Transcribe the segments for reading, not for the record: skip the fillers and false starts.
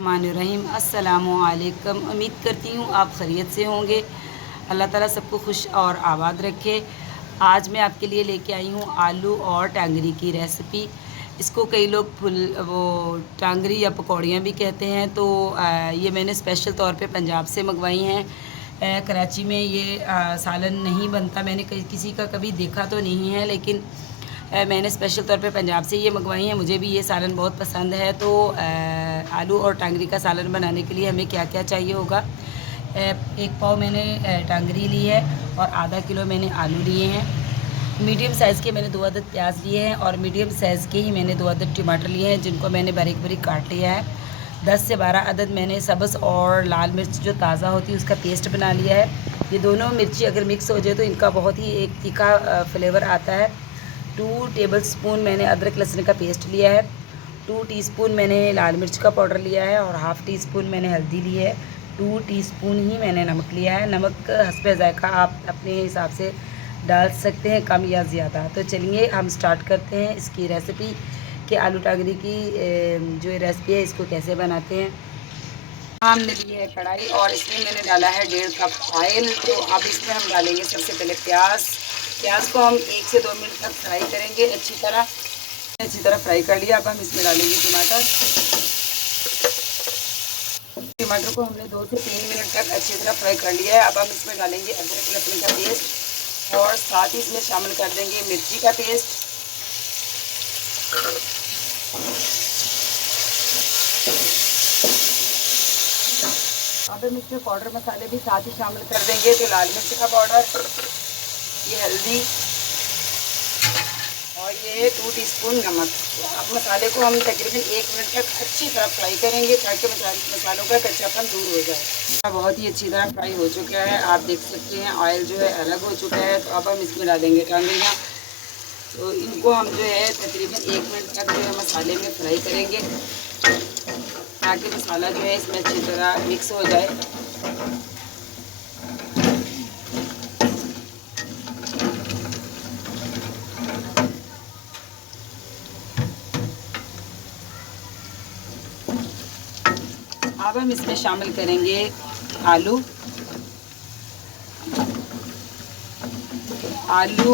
बिस्मिल्लाहिर्रहमानिर्रहीम। अस्सलामुअलैकुम। उम्मीद करती हूँ आप खैरियत से होंगे। अल्लाह ताला सबको खुश और आबाद रखे। आज मैं आपके लिए लेके आई हूँ आलू और टांगरी की रेसिपी। इसको कई लोग टांगरी या पकौड़ियाँ भी कहते हैं। तो ये मैंने स्पेशल तौर पे पंजाब से मंगवाई हैं। कराची में ये सालन नहीं बनता, मैंने किसी का कभी देखा तो नहीं है, लेकिन मैंने स्पेशल तौर पे पंजाब से ये मंगवाई हैं। मुझे भी ये सालन बहुत पसंद है। तो आलू और टांगरी का सालन बनाने के लिए हमें क्या क्या चाहिए होगा। एक पाव मैंने टांगरी ली है और आधा किलो मैंने आलू लिए हैं। मीडियम साइज़ के मैंने 2 अदद प्याज लिए हैं और मीडियम साइज़ के ही मैंने 2 अदद टमाटर लिए हैं, जिनको मैंने बारीक बारीक काट लिया है। 10 से 12 अदद मैंने सब्ज़ और लाल मिर्च जो ताज़ा होती है उसका पेस्ट बना लिया है। ये दोनों मिर्ची अगर मिक्स हो जाए तो इनका बहुत ही एक तीखा फ्लेवर आता है। 2 टेबलस्पून मैंने अदरक लहसुन का पेस्ट लिया है। 2 टीस्पून मैंने लाल मिर्च का पाउडर लिया है और हाफ़ टी स्पून मैंने हल्दी ली है। 2 टीस्पून ही मैंने नमक लिया है। नमक हस्बे ज़ायक़ा आप अपने हिसाब से डाल सकते हैं, कम या ज़्यादा। तो चलिए हम स्टार्ट करते हैं इसकी रेसिपी कि आलू टांगरी की जो रेसिपी है इसको कैसे बनाते हैं। हमने ली है कढ़ाई और इसमें मैंने डाला है 1.5 कप ऑयल। तो अब इसमें हम डालेंगे सबसे पहले प्याज को हम 1 से 2 मिनट तक फ्राई करेंगे। अच्छी तरह फ्राई कर लिया। अब हम इसमें डालेंगे टमाटर को हमने 2 से 3 मिनट तक अच्छी तरह फ्राई कर लिया है। अब हम इसमें डालेंगे अदरक लहसुन का पेस्ट और साथ ही इसमें शामिल कर देंगे मिर्ची का पेस्ट। अब हम इसमें पाउडर मसाले भी साथ ही शामिल कर देंगे। तो लाल मिर्च का पाउडर, ये हल्दी और ये 2 टीस्पून नमक। अब मसाले को हम तकरीबन 1 मिनट तक अच्छी तरह फ्राई करेंगे ताकि मसालों का कच्चापन दूर हो जाए। बहुत ही अच्छी तरह फ्राई हो चुका है, आप देख सकते हैं ऑयल जो है अलग हो चुका है। तो अब हम इसमें डालेंगे टांगरियाँ। तो इनको हम जो है तकरीबन 1 मिनट तक जो है मसाले में फ्राई करेंगे ताकि मसाला जो है इसमें अच्छी तरह मिक्स हो जाए। अब हम इसमें शामिल करेंगे आलू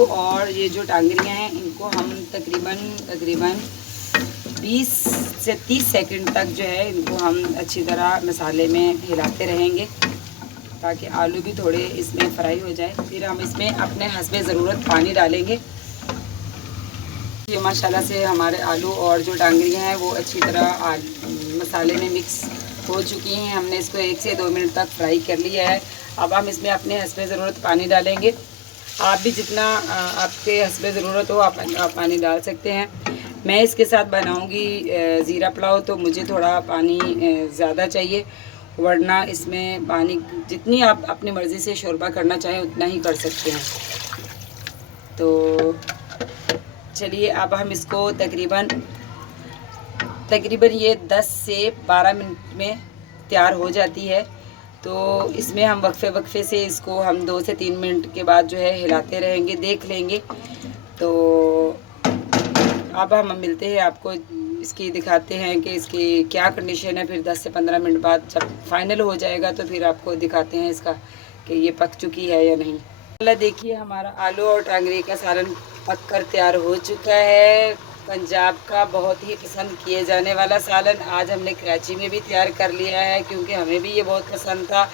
और ये जो टांगरियाँ हैं इनको हम तकरीबन 20 से 30 सेकंड तक जो है इनको हम अच्छी तरह मसाले में हिलाते रहेंगे ताकि आलू भी थोड़े इसमें फ्राई हो जाए। फिर हम इसमें अपने हस्बे ज़रूरत पानी डालेंगे। ये माशाल्लाह से हमारे आलू और जो टांगरियाँ हैं वो अच्छी तरह मसाले में मिक्स हो चुकी हैं। हमने इसको 1 से 2 मिनट तक फ्राई कर लिया है। अब हम इसमें अपने हस्बे ज़रूरत पानी डालेंगे। आप भी जितना आपके हस्बे ज़रूरत हो आप पानी डाल सकते हैं। मैं इसके साथ बनाऊंगी ज़ीरा पुलाव, तो मुझे थोड़ा पानी ज़्यादा चाहिए, वरना इसमें पानी जितनी आप अपनी मर्ज़ी से शोरबा करना चाहें उतना ही कर सकते हैं। तो चलिए अब हम इसको तकरीबन ये 10 से 12 मिनट में तैयार हो जाती है। तो इसमें हम वक्फे से इसको हम 2 से 3 मिनट के बाद जो है हिलाते रहेंगे, देख लेंगे। तो अब हम मिलते हैं, आपको इसकी दिखाते हैं कि इसकी क्या कंडीशन है। फिर 10 से 15 मिनट बाद जब फाइनल हो जाएगा तो फिर आपको दिखाते हैं इसका कि ये पक चुकी है या नहीं। अल्लाह देखिए हमारा आलू और टांगरी का सालन पक कर तैयार हो चुका है। पंजाब का बहुत ही पसंद किए जाने वाला सालन आज हमने कराची में भी तैयार कर लिया है क्योंकि हमें भी ये बहुत पसंद था।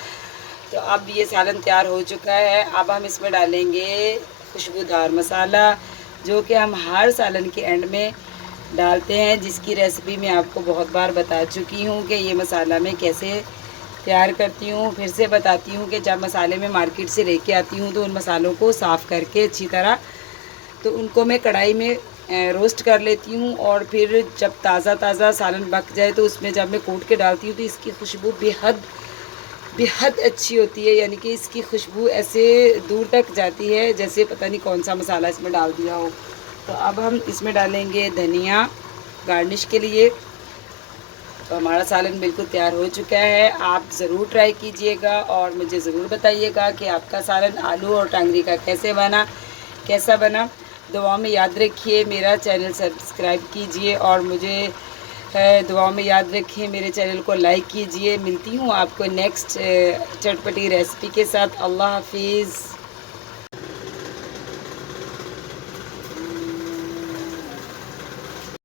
तो अब ये सालन तैयार हो चुका है। अब हम इसमें डालेंगे खुशबूदार मसाला, जो कि हम हर सालन के एंड में डालते हैं, जिसकी रेसिपी मैं आपको बहुत बार बता चुकी हूँ कि ये मसाला मैं कैसे तैयार करती हूँ। फिर से बताती हूँ कि जब मसाले मैं मार्केट से लेके आती हूँ तो उन मसालों को साफ़ करके अच्छी तरह तो उनको मैं कढ़ाई में रोस्ट कर लेती हूँ और फिर जब ताज़ा सालन पक जाए तो उसमें जब मैं कूट के डालती हूँ तो इसकी खुशबू बेहद अच्छी होती है। यानी कि इसकी खुशबू ऐसे दूर तक जाती है जैसे पता नहीं कौन सा मसाला इसमें डाल दिया हो। तो अब हम इसमें डालेंगे धनिया गार्निश के लिए। तो हमारा सालन बिल्कुल तैयार हो चुका है। आप ज़रूर ट्राई कीजिएगा और मुझे ज़रूर बताइएगा कि आपका सालन आलू और टांगरी का कैसा बना। दुआ में याद रखिए, मेरा चैनल सब्सक्राइब कीजिए और मुझे दुआ में याद रखें, मेरे चैनल को लाइक कीजिए। मिलती हूँ आपको नेक्स्ट चटपटी रेसिपी के साथ। अल्लाह हाफिज़।